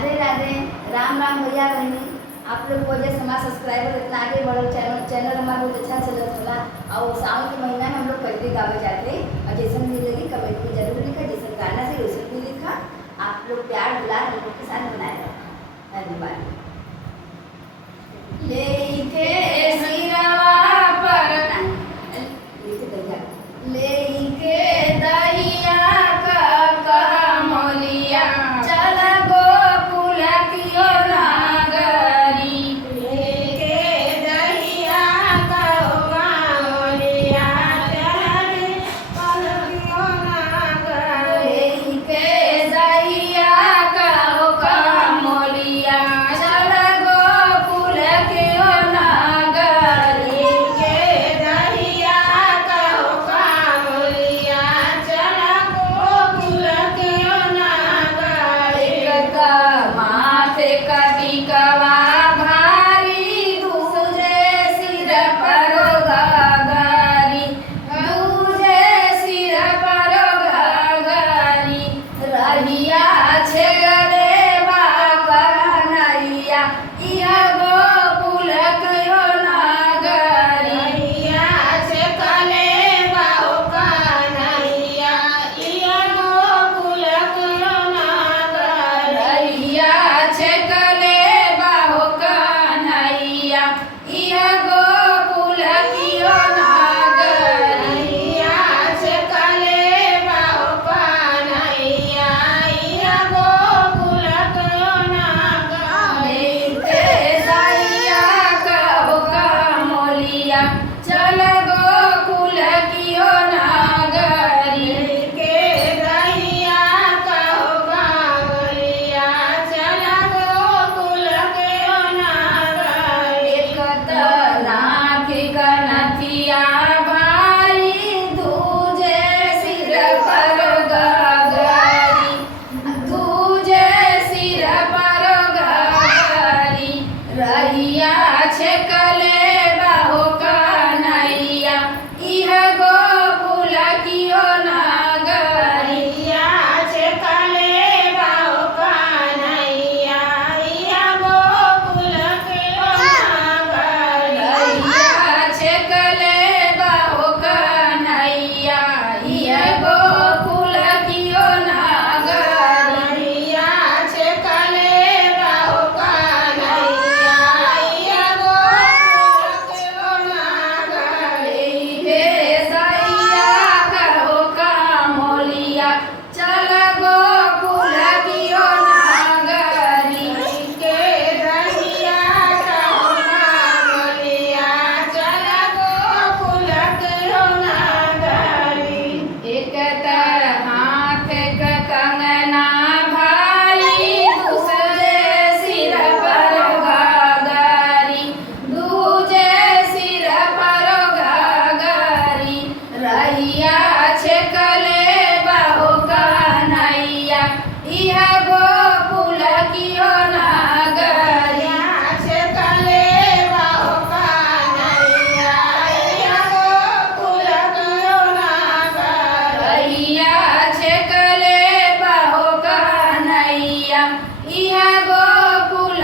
राधे राधे, राम राम भैया बहनी। आप लोग वजह से हमारा सब्सक्राइबर इतना आगे बढ़ो, चैनल हमारा बहुत अच्छा चलत होला। और सावन के महीना में हम लोग कैसे गावे जाते और जैसे भी लगी कमेंट में जरूर लिखा, जैसे गाना से वैसे भी लिखा। आप लोग प्यार दुलार हम लोग के साथ बनाए रखा। धन्यवाद। लेके सिरवा पर लेके दहिया का कमलिया चल गोकुल कियो नागरी। लेके दहिया का कमलिया चल गोकुल कियो नागरी। लेके दहिया का कमलिया चल गोकुल कियो नागरी। लेके दहिया का कमलिया चल गोकुल कियो नागरी। माथे का टिकवा भारी दूजे सिर पर घाघरी। दूजे सिर पर घाघरी रहिया छेड़े बाबा नैया इह गोकुल कियो नागरी। रहिया छकले बाहो कन्हैया इह गोकुल कियो नागरी। रहिया छकले बाहो कन्हैया इह गोकुल कियो नागरी। रहिया छकले बाहो कन्हैया इह गोकुल कियो नागरी। लेके दहिया कहो कमलिया चल गोकुल कियो नागरी। लेके दहिया कहो कमलिया चल गोकुल कियो नागरी। एक नाथ कनथिया भारी दूजे सिर पर घाघरी। दूजे सिर पर घाघरी रहिया छकले बाहो कन्हैया इह गोकुल कियो नागरी। रहिया छकले बाहो कन्हैया इह गोकुल कियो नागरी। रहिया छकले बाहो कन्हैया इह गोकुल कियो नागरी। रहिया छकले बाहो कन्हैया इह गोकुल कियो नागरी। लेके दहिया कहो कमलिया चल गोकुल कियो नागरी। लेके दहिया कहो कमलिया चल गोकुल कियो नागरी। एक हाथ का कंगना भारी दूसरे सिर पर घाघरी। दूजे सिर पर घाघरी रहिया छकले बाहो कन्हैया इह गोकुल कियो नागरी। छकले बाहो कन्हैया इह गोकुल कियो नागरी। रहिया छकले बाहो कन्हैया इह गोकुल